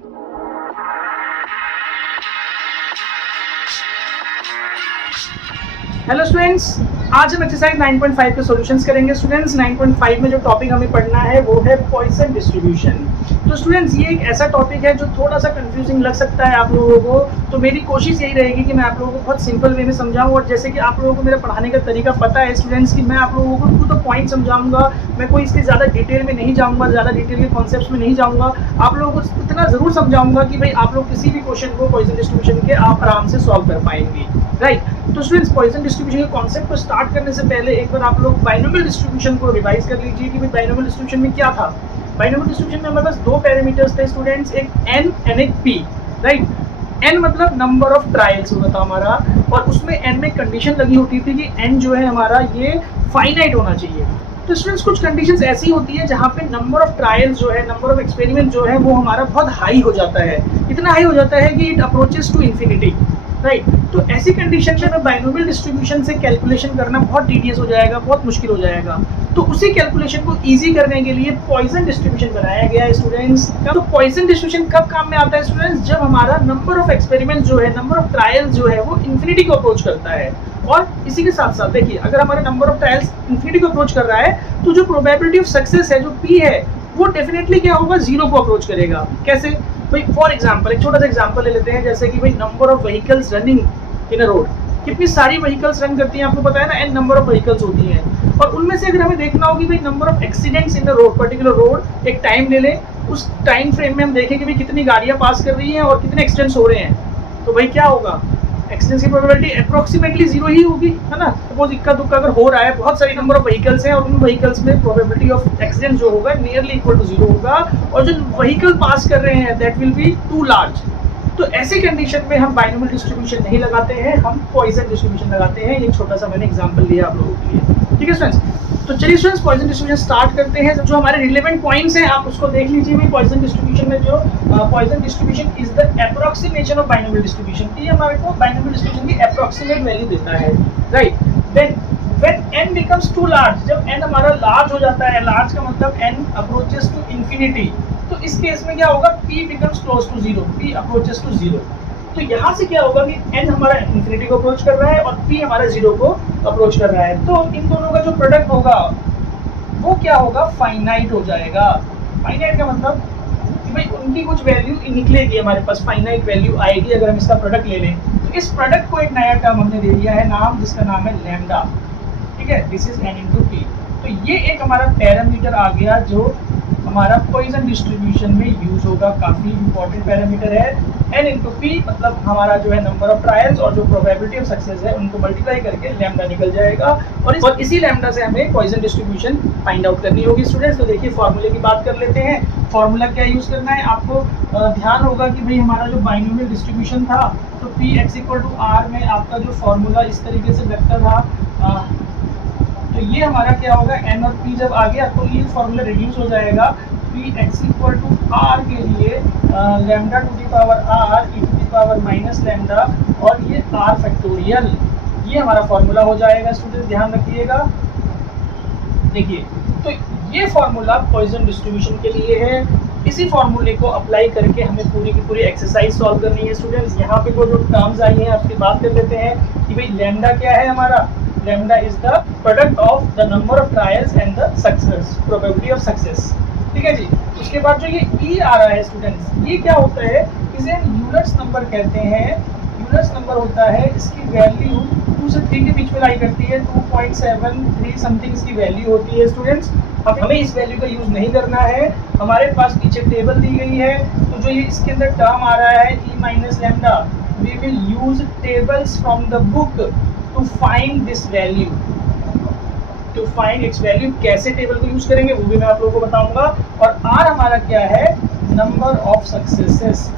Hello students, आज हम exercise 9.5 के सॉल्यूशंस करेंगे। स्टूडेंट्स 9.5 में जो टॉपिक हमें पढ़ना है वो है पॉइसन डिस्ट्रीब्यूशन। तो स्टूडेंट्स ये एक ऐसा टॉपिक है जो थोड़ा सा कंफ्यूजिंग लग सकता है आप लोगों को, तो मेरी कोशिश यही रहेगी कि मैं आप लोगों को बहुत सिंपल वे में समझाऊं। और जैसे कि आप लोगों को मेरा पढ़ाने का तरीका पता है स्टूडेंट्स कि मैं आप लोगों को टू द पॉइंट समझाऊंगा, मैं कोई इसके ज़्यादा डिटेल में नहीं जाऊँगा, ज़्यादा डिटेल के कॉन्सेप्ट में नहीं जाऊँगा। आप लोगों को इतना ज़रूर समझाऊंगा कि भाई आप लोग किसी भी क्वेश्चन को पॉइसन डिस्ट्रीब्यूशन के आप आराम से सॉल्व कर पाएंगे, राइट। तो स्टूडेंट्स पॉइसन डिस्ट्रीब्यूशन के कॉन्सेप्ट को स्टार्ट करने से पहले एक बार आप लोग बाइनोमियल डिस्ट्रीब्यूशन को रिवाइज कर लीजिए कि भाई बाइनोमियल डिस्ट्रीब्यूशन में क्या था। बाइनोमियल डिस्ट्रीब्यूशन में हमारे पास दो पैरामीटर्स थे स्टूडेंट्स, एक n एंड एक p, राइट। n मतलब नंबर ऑफ ट्रायल्स होता था हमारा, और उसमें n में कंडीशन लगी होती थी कि n जो है हमारा ये फाइनाइट होना चाहिए। तो स्टूडेंट्स कुछ कंडीशंस ऐसी होती है जहाँ पे नंबर ऑफ ट्रायल्स जो है, नंबर ऑफ एक्सपेरिमेंट जो है वो हमारा बहुत हाई हो जाता है, इतना हाई हो जाता है कि it approaches to infinity, right. तो ऐसी कंडीशन में हमें बाइनोमियल डिस्ट्रीब्यूशन से कैलकुलेशन करना बहुत टीडियस हो जाएगा, बहुत मुश्किल हो जाएगा। तो उसी कैलकुलेशन को इजी करने के लिए पॉइसन डिस्ट्रीब्यूशन बनाया गया है स्टूडेंट्स। तो पॉइसन डिस्ट्रीब्यूशन कब काम में आता है स्टूडेंट्स? जब हमारा नंबर ऑफ एक्सपेरिमेंट जो है, नंबर ऑफ ट्रायल्स जो है वो इन्फिनिटी को अप्रोच करता है। और इसी के साथ साथ देखिए, अगर हमारा नंबर ऑफ ट्रायल्स इन्फिनिटी को अप्रोच कर रहा है तो जो प्रोबेबिलिटी ऑफ सक्सेस है, जो p है, वो डेफिनेटली क्या होगा, जीरो को अप्रोच करेगा। कैसे भाई? फॉर एग्जांपल एक छोटा सा एग्जांपल ले लेते हैं, जैसे कि भाई number of vehicles running in a road, कितनी सारी व्हीकल्स रन करती हैं आपको पता है ना, n नंबर ऑफ व्हीकल्स होती हैं। और उनमें से अगर हमें देखना होगी भाई number of accidents in the road, particular road, एक टाइम ले लें, उस टाइम फ्रेम में हम देखें कि भाई कितनी गाड़ियां पास कर रही हैं और कितने एक्सीडेंट्स हो रहे हैं, तो भाई क्या होगा, एक्सीडेंट्स की प्रोबेबिलिटी अप्रोक्सीमेटली जीरो ही होगी, है ना। सपोज इक्का दुक्का अगर हो रहा है, बहुत सारी नंबर ऑफ व्हीकल्स हैं और उन व्हीकल्स में प्रोबेबिलिटी ऑफ एक्सीडेंट जो होगा नियरली इक्वल टू जीरो होगा, और जो व्हीकल पास कर रहे हैं that will be too large. तो ऐसी कंडीशन में हम बाइनोमियल डिस्ट्रीब्यूशन नहीं लगाते हैं, हम पॉइसन डिस्ट्रीब्यूशन लगाते हैं। ये छोटा सा मैंने एग्जांपल दिया आप लोगों के लिए, ठीक है स्टूडेंट्स। तो चलिए स्टूडेंट्स पॉइसन डिस्ट्रीब्यूशन स्टार्ट करते हैं। जो हमारे रिलेवेंट पॉइंट्स हैं आप उसको देख लीजिए। भाई पॉइसन डिस्ट्रीब्यूशन में जो Poisson distribution is the approximation of binomial distribution, ये हमारे को बाइनोमियल डिस्ट्रीब्यूशन की अप्रोक्सीमेट वैल्यू देता है, right. Then when n becomes too large, जब n हमारा लार्ज हो जाता है, लार्ज का मतलब n approaches to infinity, तो इस केस में क्या होगा, p becomes close to zero, p approaches to zero। तो यहाँ से क्या होगा कि n हमारा इन्फिनिटी को अप्रोच कर रहा है और p हमारा जीरो को अप्रोच कर रहा है, तो इन दोनों का जो प्रोडक्ट होगा वो क्या होगा, फाइनाइट हो जाएगा। फाइनाइट का मतलब कि भाई उनकी कुछ वैल्यू निकलेगी, हमारे पास फाइनाइट वैल्यू आएगी अगर हम इसका प्रोडक्ट ले लें। तो इस प्रोडक्ट को एक नया टर्म हमने दे दिया है नाम, जिसका नाम है लैम्डा, ठीक है। This is n into p। तो ये एक हमारा पैरामीटर आ गया जो हमारा पॉइसन डिस्ट्रीब्यूशन में यूज होगा, काफी इंपॉर्टेंट पैरामीटर है। n into p मतलब हमारा जो है नंबर ऑफ ट्रायल्स और जो प्रोबेबिलिटी ऑफ सक्सेस है उनको मल्टीप्लाई करके लैम्डा निकल जाएगा, और इसी लैम्डा से हमें पॉइसन डिस्ट्रीब्यूशन फाइंड आउट करनी होगी स्टूडेंट्स। तो देखिए फॉर्मूले की बात कर लेते हैं। फॉर्मूला क्या यूज करना है आपको, ध्यान होगा कि भाई हमारा जो बाइनोमियल डिस्ट्रीब्यूशन था, तो p x equal to r में आपका जो फॉर्मूला इस तरीके से लगता था, तो ये हमारा क्या होगा, n और p जब आ गया तो ये फॉर्मूला रिड्यूस हो जाएगा। p x equal to r के लिए lambda to the power r e to the power minus lambda, और ये r फैक्टोरियल, ये हमारा फॉर्मूला हो जाएगा स्टूडेंट्स, ध्यान रखिएगा। देखिए तो ये फॉर्मूला पॉइसन डिस्ट्रीब्यूशन के लिए है। इसी फॉर्मूले को अप्लाई करके हमें पूरी की पूरी एक्सरसाइज सॉल्व करनी है स्टूडेंट्स। यहाँ पे वो जो टर्म्स आई हैं आपकी बात कर लेते हैं कि भाई लैम्डा क्या है हमारा, lambda is the product of the number of trials and the success, probability of success, ठीक है जी। उसके बाद जो ये e आ रहा है स्टूडेंट्स, ये क्या होता है, इसे यूलर्स नंबर कहते हैं। यूलर्स नंबर होता है, इसकी वैल्यू 2 से 3 के बीच में लाई करती है, 2.73 समथिंग इसकी वैल्यू होती है स्टूडेंट्स। अब हमें इस वैल्यू का यूज नहीं करना है, हमारे पास पीछे टेबल दी गई है, तो जो ये इसके अंदर टर्म आ रहा है e minus lambda, we will use tables from the book to find this value, to find its value. कैसे टेबल को यूज करेंगे वो भी मैं आप लोगों को बताऊंगा। और आर हमारा क्या है, नंबर ऑफ सक्सेसेस,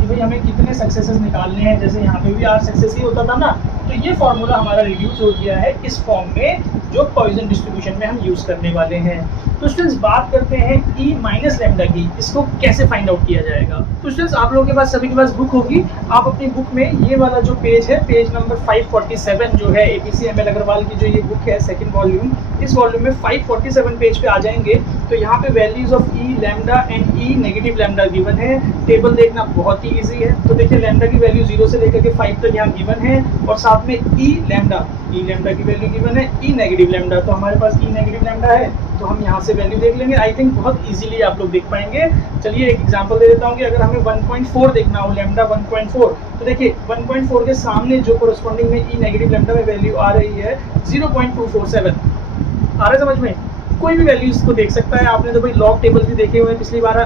कि भाई हमें कितने सक्सेसेस निकालने हैं, जैसे यहाँ पे भी आर सक्सेस ही होता था ना, तो ये फॉर्मूला हमारा रिड्यूस हो गया है इस फॉर्म में जो पॉइसन डिस्ट्रीब्यूशन में हम यूज करने वाले हैं। तो स्टूडेंट्स बात करते हैं ई माइनस लैम्डा की, इसको कैसे फाइंड आउट किया जाएगा। तो स्टूडेंट्स आप लोगों के पास, सभी के पास बुक होगी, आप अपनी बुक में ये वाला जो पेज है, पेज नंबर 547 जो है APC ML अग्रवाल की जो ये बुक है सेकंड वॉल्यूम, इस वॉल्यूम में 547 पेज पे आ जाएंगे तो यहाँ पे values of E lambda and E negative lambda given है। टेबल देखना बहुत ही इजी है। तो देखिए लैम्डा की वैल्यू 0 से लेकर के 5 तक यहाँ गिवन है और साथ में ई लैम्डा की वैल्यू गिवन है, ई नेगेटिव लैम्डा। तो हमारे पास ई नेगेटिव लैम्डा है तो हम यहाँ से वैल्यू देख लेंगे। आई थिंक बहुत इजीली आप लोग देख पाएंगे। चलिए एक एग्जांपल दे देता हूँ कि अगर हमें 1.4 देखना हो, लैम्डा 1.4, तो देखिए 1.4 के सामने जो कोरस्पॉन्डिंग में ई नेगेटिव लैम्डा में वैल्यू आ रही है 0.247। आ रहा है समझ में? कोई भी वैल्यू इसको देख सकता है। आपने तो भाई लॉग टेबल्स भी देखे हुए हैं, पिछली बार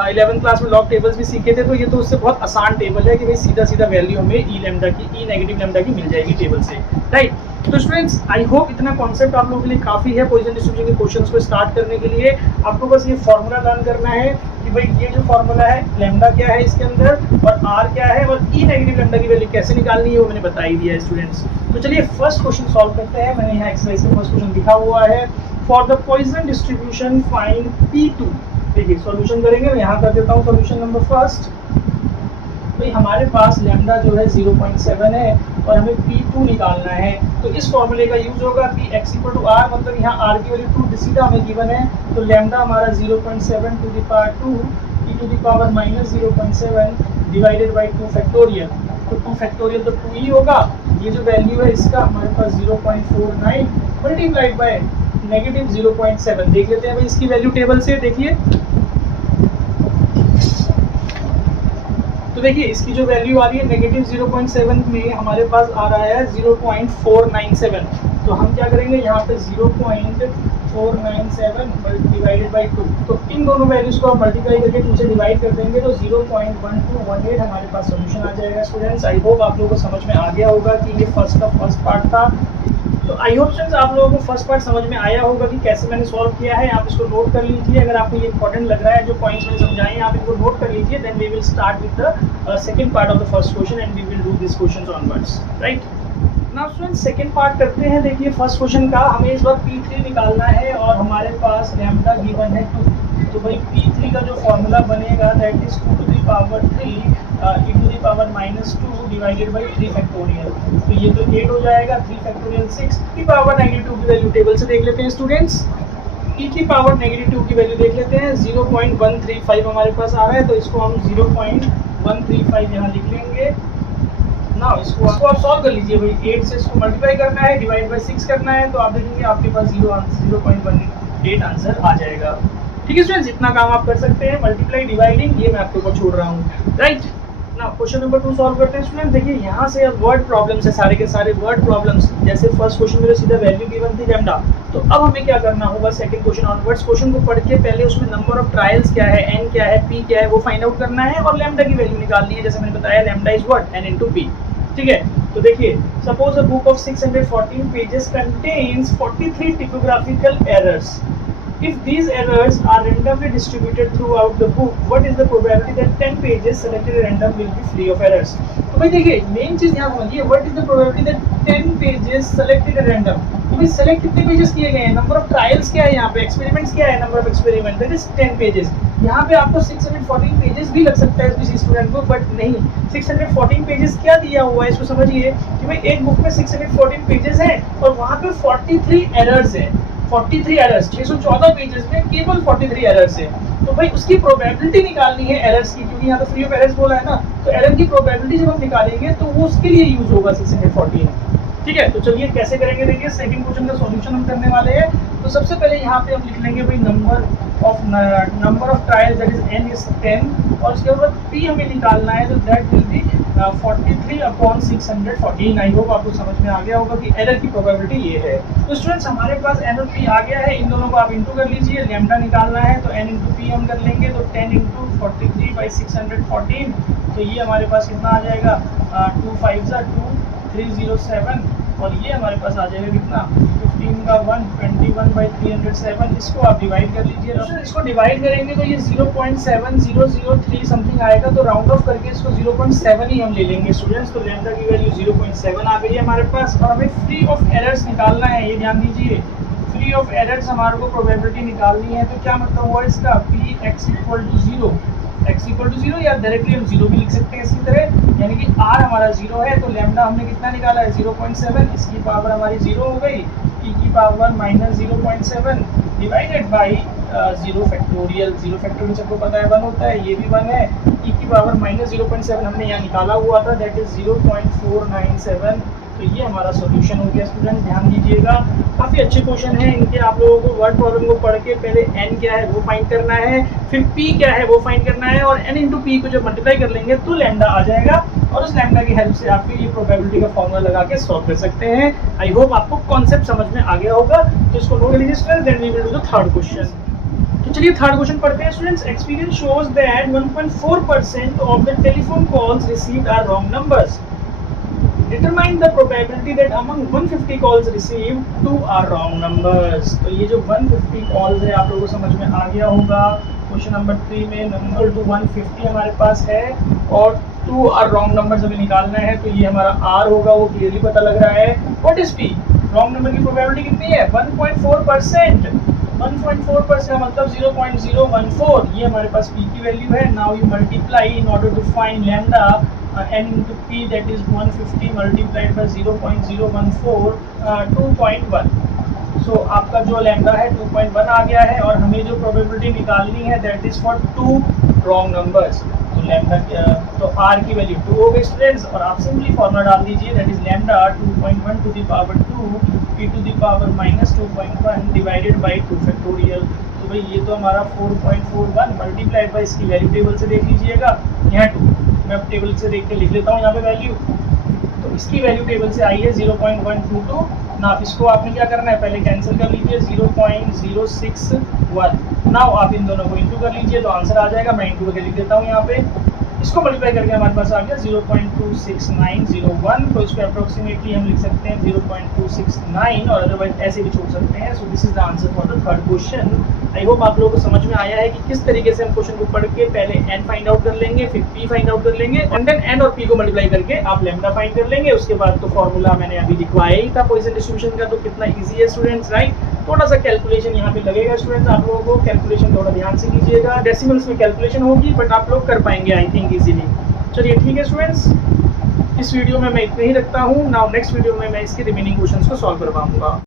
11th क्लास में लॉग टेबल्स भी सीखे थे। तो ये तो उससे बहुत आसान टेबल है कि भाई सीधा सीधा वैल्यू हमें ई लैम्डा की, ई नेगेटिव लैम्डा की मिल जाएगी टेबल से, राइट। तो स्टूडेंट्स आई होप इतना कॉन्सेप्ट आप लोगों के लिए काफ़ी है पॉइसन डिस्ट्रीब्यूशन के क्वेश्चंस को स्टार्ट करने के लिए। आपको बस ये फॉर्मूला लर्न करना है कि भाई ये जो फॉर्मूला है लैम्डा क्या है इसके अंदर और आर क्या है और ई नेगेटिव लैम्डा की वैल्यू कैसे निकालनी है वो मैंने बता ही दिया है स्टूडेंट्स। तो चलिए फर्स्ट क्वेश्चन सॉल्व करते हैं। मैंने यहाँ एक्सरसाइज का फर्स्ट क्वेश्चन लिखा हुआ है, for the Poisson distribution find P2। देखिए सॉल्यूशन करेंगे। मैं यहाँ कर देता हूँ सॉल्यूशन नंबर फर्स्ट। भाई हमारे पास लैम्डा जो है 0.7 है और हमें P2 निकालना है। तो इस फॉर्मूले का यूज होगा Px = R, मतलब यहाँ R की वैल्यू 2 सीधा हमें गिवन है। तो लैम्डा हमारा 0.7 to the power 2 e to the power -0.7 divided by 2 factorial. तो 2 फैक्टोरियल तो 2 ही होगा। ये जो वैल्यू है इसका हमारे पास 0.49 मल्टीप्लाइड बाय नेगेटिव 0.7। देख लेते हैं भाई इसकी वैल्यू टेबल से। देखिए तो देखिए इसकी जो वैल्यू आ रही है नेगेटिव 0.7 में हमारे पास आ रहा है 0.497। तो हम क्या करेंगे यहाँ पे 0.497 डिवाइडेड बाई 2। तो इन दोनों वैल्यूज को आप मल्टीप्लाई करके 2 से डिवाइड कर देंगे तो 0.1218 हमारे पास सोल्यूशन आ जाएगा। स्टूडेंट्स आई होप आप लोगों को समझ में आ गया होगा कि ये फर्स्ट पार्ट था। तो आई होप फ्रेंड्स आप लोगों को फर्स्ट पार्ट समझ में आया होगा कि कैसे मैंने सॉल्व किया है। आप इसको नोट कर लीजिए। अगर आपको ये इंपॉर्टेंट लग रहा है जो पॉइंट्स मैंने समझाए हैं आप इनको नोट कर लीजिए। Then we will start with the second part of the first question and we will do this questions onwards, right. Now students second part करते हैं। देखिए फर्स्ट क्वेश्चन का हमें इस बार P3 निकालना है और हमारे पास लैम्डा गिवन है 2। तो भाई P3 का जो फॉर्मूला बनेगा that is 2 to the power 3 e to the power -2 divided by 3 factorial. तो ये तो 8 हो जाएगा, 3 फैक्टोरियल 6 की पावर -2 की वैल्यू टेबल से देख लेते हैं स्टूडेंट्स। e की पावर -2 की वैल्यू देख लेते हैं। 0.135 हमारे पास आ रहा है तो इसको हम 0.135 यहाँ लिख लेंगे ना। इसको आप सॉल्व कर लीजिए भाई। 8 से इसको मल्टीप्लाई करना है, डिवाइड बाई 6 करना है, तो आप देखेंगे आपके पास 0.18 आंसर आ जाएगा। ठीक है स्टूडेंट्स, इतना काम आप कर सकते हैं। मल्टीप्लाई डिवाइडिंग ये मैं आपके ऊपर छोड़ रहा हूँ, राइट। ना क्वेश्चन नंबर 2 सॉल्व करते हैं स्टूडेंट। देखिए यहाँ से अब वर्ड प्रॉब्लम्स है, सारे के सारे वर्ड प्रॉब्लम्स। जैसे फर्स्ट क्वेश्चन में सीधा वैल्यू गिवन थी लैम्डा, तो अब हमें क्या करना होगा सेकंड क्वेश्चन ऑनवर्ड्स। क्वेश्चन को पढ़ के पहले उसमें नंबर ऑफ ट्रायल्स क्या है, n क्या है, p क्या है वो फाइंड आउट करना है और लैम्डा की वैल्यू निकालनी है। जैसे मैंने बताया lambda is what, n into p। ठीक है, तो देखिए suppose a book of 614 pages contains 43 typographical errors. If these errors are randomly distributed throughout the book, what is the probability that 10 pages selected at random will be free of errors? तो भाई देखिए main चीज यहाँ समझिए, what is the probability that 10 pages selected at random? तो भाई select कितने pages किए गए हैं, नंबर ऑफ ट्रायल्स क्या है, यहाँ पे एक्सपेरिमेंट्स क्या है, number of experiment that is 10 pages. यहाँ पे आपको 614 पेजेस भी लग सकता है किसी स्टूडेंट को, बट नहीं, 614 पेजेस क्या दिया हुआ है इसको समझिए कि भाई एक बुक में 614 पेजेस हैं और वहाँ पे 43 एरर्स है। 43 एरर्स, 614 पेजेस में केवल 43 एरर्स है। तो भाई उसकी प्रोबेबिलिटी निकालनी है एरर्स की, क्योंकि यहाँ तो फ्री ऑफ एरर्स बोला है ना। तो एरर की प्रोबेबिलिटी जब हम निकालेंगे तो वो उसके लिए यूज होगा 614। ठीक है, तो चलिए कैसे करेंगे। देखिए सेकंड क्वेश्चन का सॉल्यूशन हम करने वाले हैं। तो सबसे पहले यहाँ पे हम लिख लेंगे भाई number of trials that is n is 10 और उसके बाद p हमें निकालना है तो that will B 43/614। I hope आपको समझ में आ गया होगा कि एरर की प्रोबेबिलिटी ये है। तो स्टूडेंट्स हमारे पास n और p आ गया है, इन दोनों को आप इंटू कर लीजिए। लैम्डा निकालना है तो n इंटू p हम कर लेंगे तो 10 इंटू 43/614। तो ये हमारे पास कितना आ जाएगा 2 5 2 307 और ये हमारे पास आ जाएगा कितना 15 का 1 21/307। इसको आप डिवाइड कर लीजिए। इसको डिवाइड करेंगे तो ये 0.7003 समथिंग आएगा। तो राउंड ऑफ करके इसको 0.7 ही हम ले लेंगे स्टूडेंट्स। तो लैम्डा की वैल्यू 0.7 आ गई है हमारे पास और हमें फ्री ऑफ एरर्स निकालना है। ये ध्यान दीजिए, फ्री ऑफ एरर्स हमारे को प्रोबेबिलिटी निकालनी है। तो क्या मतलब हुआ इसका Px = 0, x = 0 या डायरेक्टली हम 0 भी लिख सकते हैं इसकी तरह, यानी कि r हमारा 0 है। तो लैम्डा हमने कितना निकाला है 0.7, इसकी पावर हमारी 0 हो गई, e की power -0.7 divided by zero factorial सबको पता है 1 होता है, ये भी 1 है। e की पावर माइनस 0.7 हमने यहाँ निकाला हुआ था, दैट इज 0.497। तो ये हमारा सॉल्यूशन हो गया स्टूडेंट, ध्यान दीजिएगा। काफ़ी अच्छे क्वेश्चन है इनके, आप लोगों को वर्ड प्रॉब्लम को पढ़ के पहले n क्या है वो फाइंड करना है, फिर p क्या है वो फाइंड करना है, और n इंटू पी को जब मल्टीप्लाई कर लेंगे तो लैम्डा आ जाएगा, और उस लैम्डा की हेल्प से आप फिर ये प्रोबेबिलिटी का फॉर्मूला लगा के सॉल्व कर सकते हैं। आई होप आपको कॉन्सेप्ट समझ में आ गया होगा, तो इसको नोट कर लीजिए students, then we will do the third question. तो चलिए थर्ड क्वेश्चन पढ़ते हैं students. Experience shows that 1.4% of the telephone calls received are wrong numbers. Determine the probability that among 150 calls received, 2 are wrong numbers। तो ये जो 150 calls है आप लोगों को समझ में आ गया होगा। क्वेश्चन नंबर 3 में नंबर टू 150 हमारे पास है और 2 are wrong numbers अभी निकालना है, तो ये हमारा R होगा, वो क्लियरली पता लग रहा है। What is P? Wrong number की प्रोबेबिलिटी कितनी है? 1.4%। 1.4% मतलब 0.014, ये हमारे पास P की वैल्यू है। Now you multiply in order to find lambda n into p, that is 150 multiplied by 0.014, 2.1। सो आपका जो लैम्डा है 2.1 आ गया है, और हमें जो प्रोबेबिलिटी निकालनी है that is for 2 wrong numbers. तो लैम्डा तो r की वैल्यू 2 हो गई स्टूडेंट्स, और आप सिंपली फॉर्मूला डाल दीजिए, that is lambda 2.1 to the power 2 p to the power minus 2.1 divided by 2 factorial. तो भाई ये तो हमारा 4.41 मल्टीप्लाइड बाई इसकी वैल्यू टेबल से देख लीजिएगा, यहाँ 2 मैं अब टेबल से देख के लिख लेता हूँ यहाँ पे वैल्यू। तो इसकी वैल्यू टेबल से आई है 0.122। ना इसको आपने क्या करना है, पहले कैंसिल कर लीजिए 0.061। नाउ आप इन दोनों को इंटू कर लीजिए तो आंसर आ जाएगा। मैं इंटू करके लिख देता हूँ यहाँ पे, इसको मल्टीप्लाई करके हमारे पास आ गया 0.26901। तो इसको अप्रोक्सीमेटली हम लिख सकते हैं 0.269, और अदरवाइज ऐसे भी छोड़ सकते हैं। So this is the answer for the third question. I hope आप लोगों को समझ में आया है कि किस तरीके से हम क्वेश्चन को पढ़ के पहले n फाइंड आउट कर लेंगे, फिर p फाइंड आउट कर लेंगे, एंड देन n और p को मल्टीप्लाई करके आप लैम्डा फाइंड कर लेंगे। उसके बाद तो फॉर्मूला मैंने अभी लिखवाया ही था पॉइसन डिस्ट्रीब्यूशन का, तो कितना इजी है स्टूडेंट्स, राइट। थोड़ा सा कैलकुलेशन यहाँ पे लगेगा स्टूडेंट्स, आप लोगों को कैलकुलेशन थोड़ा ध्यान से कीजिएगा। डेसिमल्स में कैलकुलेशन होगी, बट आप लोग कर पाएंगे आई थिंक इजीली। चलिए ठीक है स्टूडेंट्स, इस वीडियो में मैं इतना ही रखता हूँ। नाउ नेक्स्ट वीडियो में मैं इसके रिमेनिंग क्वेश्चंस को सॉल्व करवाऊंगा।